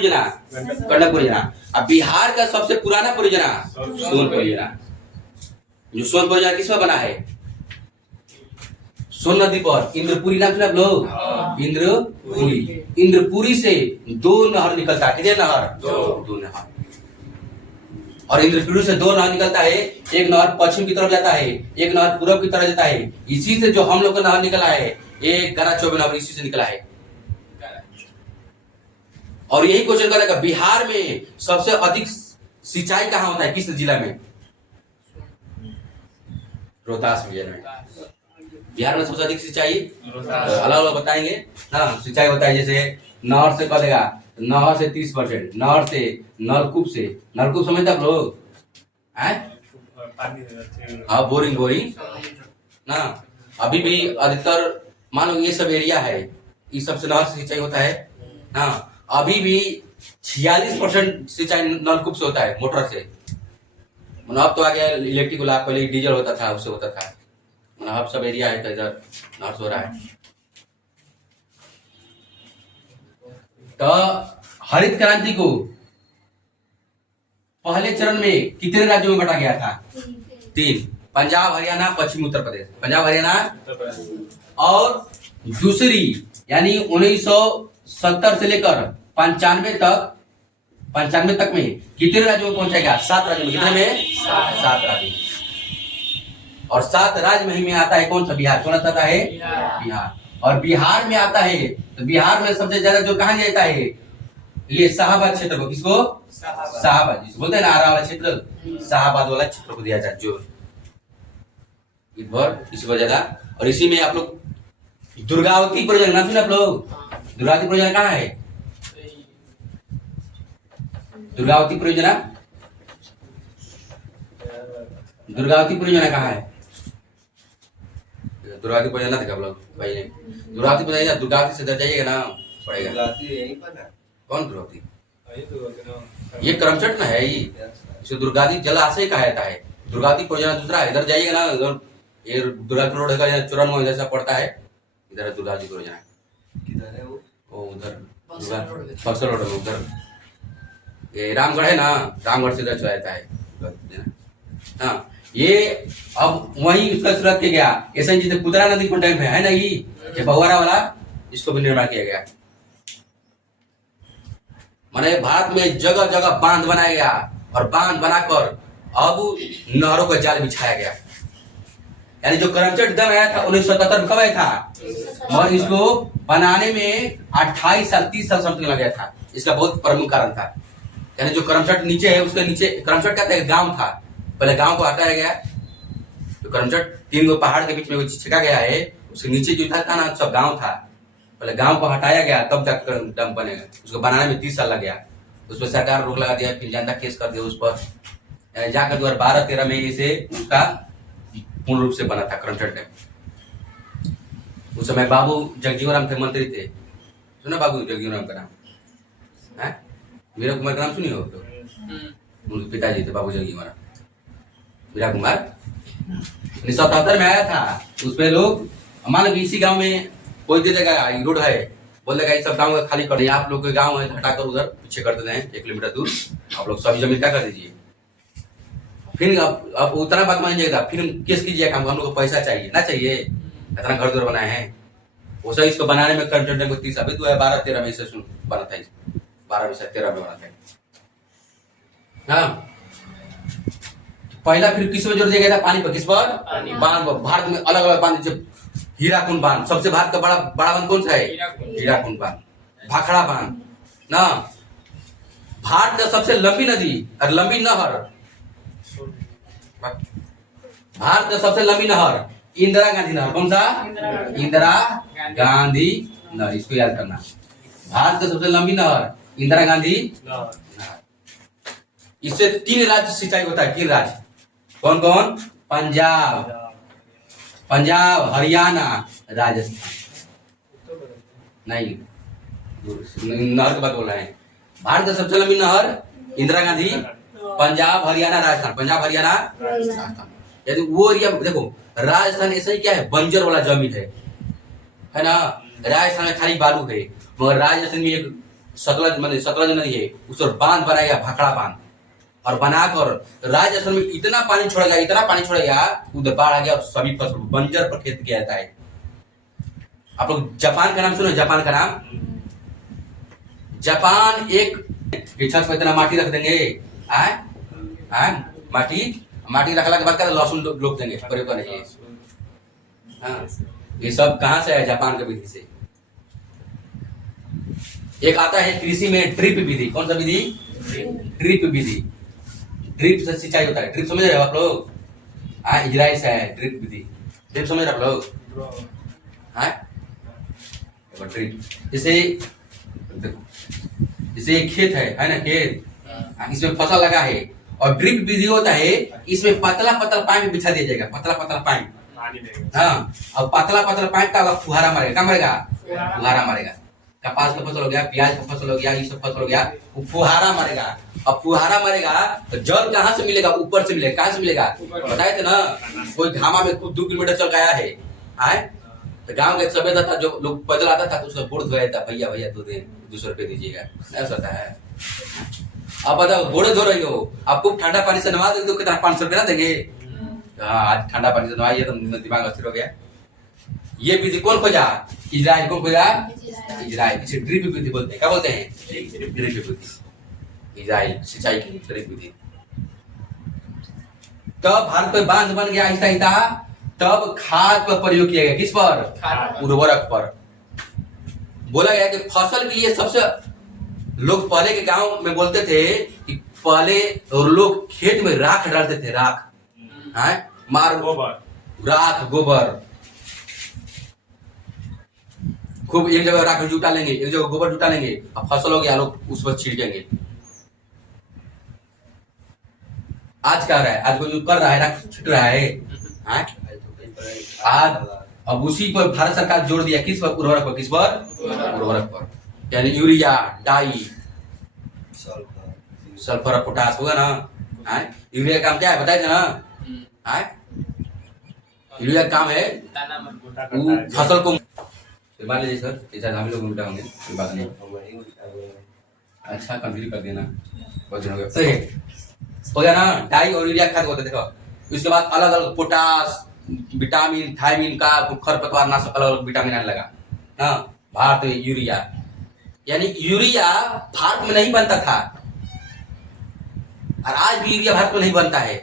परियोजना? गंडक परियोजना। अब बिहार का सबसे पुराना परियोजना सोन परियोजना। जो सोन परियोजना किस पर बना है? सोन नदी पर। इंद्रपुरी नाम सुना आप लोग? इंद्रपुरी। इंद्रपुरी से 2 नहर निकलता है। कितने नहर? 2 नहर। और इंद्रपुरी से 2 नहर निकलता है। एक नहर पश्चिम की तरफ जाता है, एक नहर पूर्व की तरफ जाता है। इसी से जो हम लोग का नहर निकला है, एक गरा चौबे नहर इसी से निकला है। और यही क्वेश्चन करेगा बिहार में सबसे अधिक सिंचाई कहाँ होता है? किस जिला में? रोहतास जिले में। बिहार में सबसे अधिक सिंचाई अलग अलग बताएंगे ना। सिंचाई होता है जैसे नहर से कह देगा, नहर से 30%, नहर से, नलकूप से। नलकूप समझते आप लोग? हाँ, बोरिंग ना। अभी भी अधिकतर मानो ये सब एरिया है, इस सबसे नहर से सिंचाई होता है ना। अभी भी 46% सिंचाई नलकूप से होता है, मोटर से। अब तो आ गया इलेक्ट्रिक वाला, पहले डीजल होता था, उससे होता था। अब सब एरिया है तो इधर नहर से हो रहा है। तो हरित क्रांति को पहले चरण में कितने राज्यों में बांटा गया था? 3। पंजाब, हरियाणा, पश्चिम उत्तर प्रदेश। पंजाब, हरियाणा। और दूसरी यानी 1970 से लेकर 95 तक में कितने राज्यों में पहुंचेगा? 7 राज्यों में। कितने में? 7 राज्यों। और 7 राज्य में आता है कौन सा? बिहार। कौन आता है? बिहार। और बिहार में आता है तो बिहार में सबसे ज्यादा जो कहा जाता है, ये शाहाबाद क्षेत्र को। किसको? शाहाबाद। जिसको बोलते हैं ना आरा वाला क्षेत्र, शाहाबाद वाला क्षेत्र को दिया जाता जो इस पर ज्यादा। और इसी में आप लोग दुर्गावती परियोजना नाम सुने आप लोग? दुर्गावती परियोजना कहाँ है? दुर्गावती परियोजना, दुर्गावती परियोजना कहाँ है? दुर्गावती परियोजना देखा आप लोग भाई ने? दुर्गावती परियोजना, दुर्गावती से जाइएगा ना पड़ेगा। कौन दुर्गावती? ये करमचट में है। ये दुर्गावती जलाशय कहा जाता है। दुर्गावती परियोजना दूसरा है। इधर जाइएगा ना, इधर ये दुर्गावती रोड का 94 जैसा पड़ता है, इधर है दुर्गावती परियोजना। किधर है वो? उधर बक्सर रोड में। उधर ये रामगढ़ है ना, रामगढ़ से इधर चला जाता है। हाँ, ये अब वही उसका सूरत किया गया। ऐसा ही जैसे कुदरा नदी को डैम है ना, ये बहुआरा वाला, इसको भी निर्माण किया गया। माने भारत में जगह जगह बांध बनाया गया और बांध बनाकर अब नहरों का जाल बिछाया गया। यानी जो करमचट डैम आया था 1977 में, कब आया था? और इसको बनाने में 28 साल 30 साल समथिंग लग गया था। इसका बहुत प्रमुख कारण था। यानी जो करमचट नीचे है, उसके नीचे करमचट का गांव था। पहले गांव को हटाया गया। तो करमचट 3 पहाड़ के बीच में छिका गया है, उसके नीचे जो था ना सब गांव था। पहले गांव को हटाया गया तब जाकर डैम बनेगा। उसको बनाने में 30 साल लग गया। उस पर सरकार रोक लगा दिया, फिर जनता केस कर दिया उस पर। जाकर 2012-13 में इसे उसका पूर्ण रूप से बना था करमचट डैम। उस समय बाबू जगजीवन राम थे, मंत्री थे। सुना बाबू जगजीवन राम का नाम? है मीरा कुमार का नाम सुनिए हो? तो उनके पिताजी थे बाबू जगजीवन राम, मीरा कुमार। 1977 में आया था। उसमें लोग मान लो इसी गांव में कोई दे देगा, रोड है, बोल देगा ये सब गांव का खाली कर दिया, आप लोग के गांव है हटाकर उधर पीछे कर देते हैं 1 किलोमीटर दूर, आप लोग सभी जमीन क्या कर दीजिए। फिर अब उतना बात मान जाएगा, फिर केस कीजिएगा, हम लोग को पैसा चाहिए ना चाहिए, इतना घर द्वार बनाए हैं। वैसे इसको बनाने में कंटेंट को 30 अभी 2012-13 में इसे बना था, 12 में से 13 में बना था। हाँ, पहला फिर किस पर जोर दिया गया था? पानी पर। किस पर? बांध पर। भारत में अलग अलग बांध, जैसे हीराकुंड बांध, सबसे भारत का बड़ा बांध कौन सा है? हीराकुंड बांध। भाखड़ा बांध ना, भारत का सबसे लंबी नदी और लंबी नहर, भारत का सबसे लंबी नहर इंदिरा गांधी नहर। कौन सा? इंदिरा गांधी नहर, इसको याद करना। भारत का सबसे लंबी नहर इंदिरा गांधी नहर। इससे 3 राज्य सिंचाई होता है। 3 राज्य कौन कौन? पंजाब, हरियाणा, राजस्थान। नहीं, नहर की बात बोल रहे हैं। भारत का सबसे लंबी नहर इंदिरा गांधी, पंजाब, हरियाणा, राजस्थान। पंजाब, हरियाणा, राजस्थान। यदि वो एरिया देखो, राजस्थान ऐसा ही क्या है, बंजर वाला जमीन है ना। राजस्थान में खाली बालू है, मगर राजस्थान में एक सतलज नदी है, उस पर बांध बनाएगा, भाखड़ा बांध, और बनाकर राजस्थान में इतना पानी छोड़ेगा, उधर बाढ़ आ गया और सभी फसल बंजर पर खेत किया जाता है। आप लोग जापान का नाम सुनो, जापान का नाम, जापान एक छत पर इतना माटी रख देंगे, माटी रखला के बाद लहसुन रोप देंगे, प्रयोग करेंगे। हाँ, ये सब कहाँ से है? जापान के विधि से। एक आता है कृषि में ड्रिप विधि। कौन सा विधि? ड्रिप विधि। ड्रिप से सिंचाई होता है। ड्रिप समझ रहे हो आप लोग? इजराइल से है ड्रिप विधि। ड्रिप समझ रहे आप लोग? ड्रिप जैसे एक खेत है ना, खेत, इसमें फसल लगा है, और ड्रिप विधि होता है, इसमें पतला पतला पाइप बिछा दिया जाएगा, पतला पतला पाइप। हाँ, और पतला पतला पाइप का फुहारा मारेगा। क्या मारेगा? फुहारा मारेगा। कपास का फसल हो गया, प्याज का फसल हो गया, ये सब फसल हो गया, वो फुहारा मारेगा। अब फुहारा मारेगा तो जल कहाँ से मिलेगा? ऊपर से मिलेगा। कहाँ से मिलेगा? बताए थे ना, कोई धामा में खुद 2 किलोमीटर चल गया है, तो गांव का एक सभ्यता था, जो लोग पैदल आता था तो उसका गोड़ धोया था, भैया 200 रुपये दीजिएगा, ऐसा होता है। अब बताओ, घोड़े धो रही हो, आपको ठंडा पानी से नवा देंगे तो कितना 500 रुपये ना देंगे? हाँ, आज ठंडा पानी से नवाइए तो दिमाग अस्थिर हो गया। ये विधि कौन खोजा? इजराइल। कौन खोजा? इजराइल। इसे ड्रिप विधि बोलते हैं। क्या बोलते हैं? ड्रिप विधि। इजराइल सिंचाई की ड्रिप विधि। तब भारत में बांध बन गया आहिस्ता आहिस्ता, तब खाद पर प्रयोग किया गया। किस पर? उर्वरक पर। बोला गया कि फसल के लिए सबसे, लोग पहले के गांव में बोलते थे कि पहले लोग खेत में राख डालते थे, राख, गोबर, खूब एक जगह राख जुटा लेंगे, एक जगह गोबर जुटा लेंगे, अब फसल हो गया, लोग उस पर छिड़केंगे। आज क्या रहा है? आज कोई कर रहा है? राख छिट रहा है? आज अब उसी पर भारत सरकार जोर दिया। किस पर? उर्वरक पर। किस पर? उर्वरक पर, यानी यूरिया, डाई, सल्फर और पोटास होगा ना। यूरिया का काम क्या है? बताए थे ना। यूरिया का काम है फसल को, मान लीजिए सर, जैसा हम लोग उल्टा होंगे, कोई बात नहीं, अच्छा कंप्लीट कर देना, बहुत दिन हो गया, सही है, हो गया ना। डाई और यूरिया खाद होता है। देखो, उसके बाद अलग अलग पोटास, विटामिन, थायमिन का, खरपतवार नाशक अलग अलग विटामिन आने लगा। हाँ, भारत में यूरिया, यानी यूरिया भारत में नहीं बनता था, और आज भी यूरिया भारत में नहीं बनता है।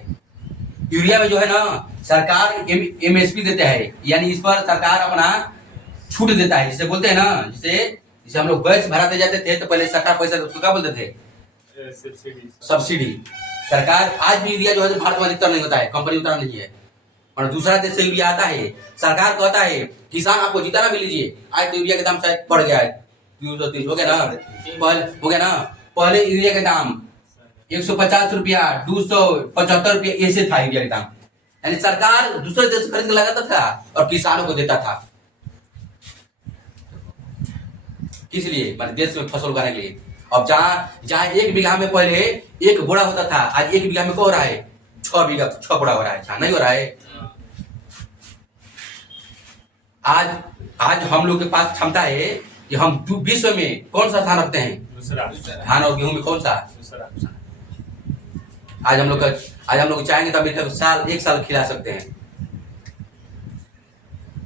यूरिया में जो है ना, सरकार MSP देते हैं, यानी इस पर सरकार अपना छूट देता है, जिसे बोलते हैं ना, जिसे हम लोग गैस भराते जाते थे तो पहले सरकार पैसा, उसको क्या बोलते थे? सब्सिडी। सरकार आज भी यूरिया जो है भारत में अधिकतर नहीं होता है, कंपनी उतना नहीं है, और दूसरा देश से यूरिया आता है। सरकार कहता है किसान आपको जितना भी लीजिए, आज तो यूरिया का दाम शायद बढ़ गया है, 230 हो गया ना, पहले यूरिया का दाम 150 रुपया, 275 रुपया ऐसे था यूरिया का दाम, यानी सरकार दूसरे देश से खरीद के लगाता था और किसानों को देता था। किस लिए? मान देश में फसल उगाने के लिए। अब जहाँ 1 बीघा में पहले 1 बोरा होता था, आज 1 बीघा में क्या हो रहा है? 6 बोरा हो रहा है। नहीं हो रहा है? आज हम लोग के पास क्षमता है कि हम विश्व में कौन सा स्थान रखते हैं? धान और गेहूं में कौन सा? आज हम लोग चाहेंगे तो अमेरिका को 1 साल खिला सकते हैं,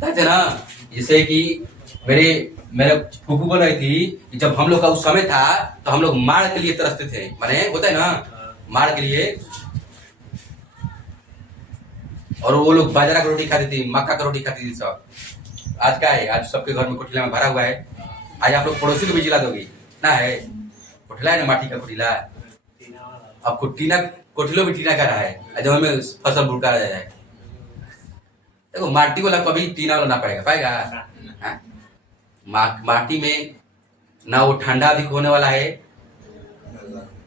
कहते ना। जैसे कि मेरे फूफू बोल रही थी कि जब हम लोग का उस समय था तो हम लोग माड़ के लिए तरसते थे, माने होता है ना, माड़ के लिए, और वो लोग बाजरा की रोटी खाती थी, मक्का की रोटी खाती थी सब। आज क्या है? आज सबके घर में कोठिला में भरा हुआ है। आज आप लोग पड़ोसी को भी जिला दोगी ना, है कोठिला है ना, माटी का कोठिला। अब कोठिलो भी टीना का रहा है, जब हमें फसल भुड़का जाए। देखो, माटी वाला कभी टीना वाला ना पाएगा। माटी में ना वो ठंडा अधिक होने वाला है,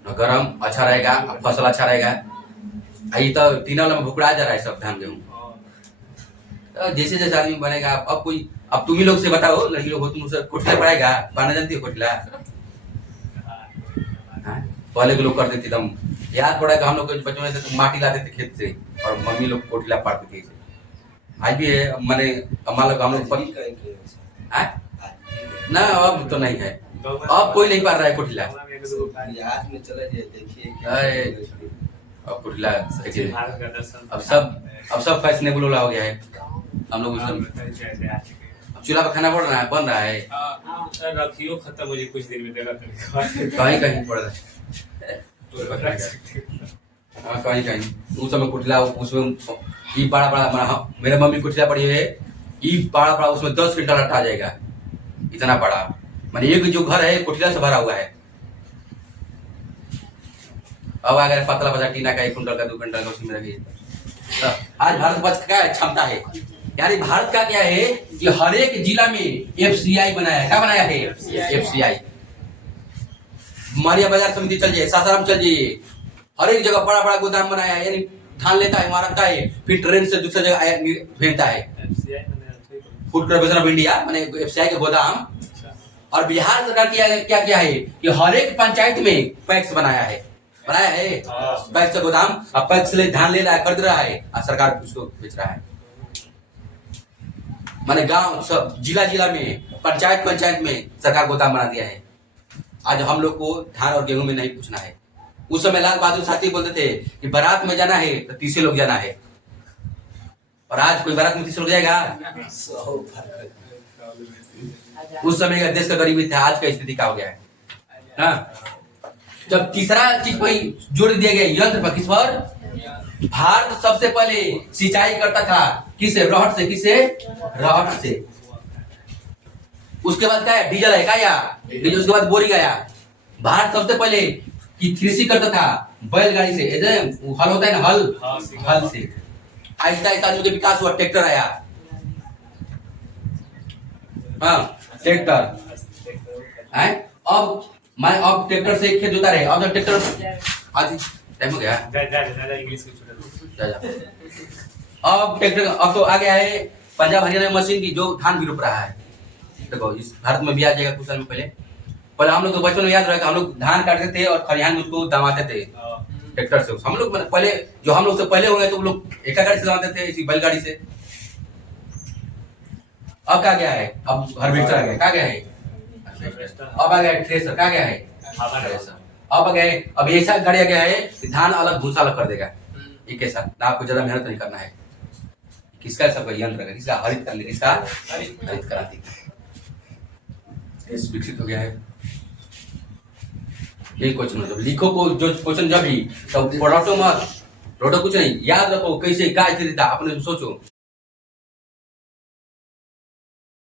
ना गर्म, अच्छा रहेगा, फसल अच्छा रहेगा। ये तो टीना वाला में भुकड़ा जा रहा है सब धान गेहूँ। तो जैसे जैसे आदमी बनेगा, अब तुम ही लोग से बताओ, लड़की लोग हो, तुम उसे कोठिला पड़ेगा, पाना जानती हो कोठिला? पहले के लोग करते थे, तुम याद पड़ेगा, हम लोग बचपन में तो माटी लाते थे खेत से, और मम्मी लोग कोठिला पाड़ती थी। आज भी है, मैंने हम लोग ना, अब तो नहीं है। अब कोई नहीं पार रहा है कुटिला। बिहार में चले जाइए, देखिए अब कुटिला भारत का दर्शन अब सब फैशनेबल वाला हो गया है। हम लोग अब चूल्हा पर खाना बन रहा है। रखियो खत्म हो जाए कुछ दिन में देगा कहीं कहीं पड़ रहा है। हाँ कहीं कहीं उस समय कुटिला, उसमें ई बड़ा बड़ा मेरे मम्मी कुटिला पड़ी हुई है, ई बड़ा बड़ा उसमें 10 क्विंटल आटा आ जाएगा, इतना बड़ा। माने एक जो घर है कुटिला से भरा हुआ है। अब आ गया पतला बजा टीना का 1 क्विंटल का 2 क्विंटल का, उसमें रखिए। आज भारत वर्ष का क्या क्षमता है, यानी भारत का क्या है कि हर एक जिला में FCI बनाया है। क्या बनाया है? FCI। मारिया बाजार समिति चल जाइए, सासाराम चल जाइए, हर एक जगह बड़ा बड़ा गोदाम बनाया है। यानी धान लेता है, वहां रखता है, फिर ट्रेन से दूसरी जगह भेजता है। फूड कॉर्पोरेशन ऑफ इंडिया माने FCI के गोदाम। और बिहार सरकार क्या किया है कि हर एक पंचायत में पैक्स बनाया है पैक्स का गोदाम। अब पैक्स ले धान ले रहा है, खरीद रहा है, और सरकार उसको बेच रहा है। माने गांव सब जिला में पंचायत में सरकार गोदाम बना दिया है। आज हम लोग को धान और गेहूं में नहीं पूछना है। उस समय लाल बहादुर शास्त्री बोलते थे कि बारात में जाना है तो 30 लोग जाना है, और आज कोई बारात में 30 लोग जाएगा? उस समय का देश का गरीबी था, आज का स्थिति क्या हो गया है ना? जब तीसरा चीज कोई जोड़ दिया गया यंत्र पर, किस पर? भारत सबसे पहले सिंचाई करता था किसे? रहट से। उसके बाद क्या है? डीजल है क्या या डीजल, उसके बाद बोरिंग आया। भारत सबसे पहले कि कृषि करता था बैलगाड़ी से, हल होता है ना, हल से। आहिस्ता आहिस्ता जो विकास हुआ, ट्रैक्टर आया। हाँ ट्रैक्टर है। अब ट्रैक्टर से खेत जोता रहे। अब जब ट्रैक्टर आज टाइम हो गया, अब ट्रैक्टर अब तो आ गया है पंजाब हरियाणा में मशीन की, जो धान भी रोप रहा है। देखो इस भारत में भी आ जाएगा कुछ साल में। पहले हम लोग तो बचपन में याद रहा, हम लोग धान काटते थे और खलिहान में उसको दमाते थे ट्रैक्टर से। हम लोग पहले जो हम लोग से पहले हो गए तो वो लोग एक गाड़ी से दमाते थे, इसी बैलगाड़ी से। अब क्या गया है? अब हार्वेस्टर आ गया। क्या गया है? अब आ गया थ्रेसर। क्या गया है? अब आ गया है, अब ऐसा गाड़ी आ गया है कि धान अलग भूसा अलग कर देगा। ये कैसा ना, आपको ज्यादा मेहनत नहीं करना है। किसका सबका यंत्र है? किसका? हरित क्रांति। किसका? हरित क्रांति विकसित हो गया है। ये क्वेश्चन मतलब लिखो को जो क्वेश्चन जब भी तो पढ़ो मत, रोटो कुछ नहीं, याद रखो कैसे क्या स्थिति था, अपने सोचो।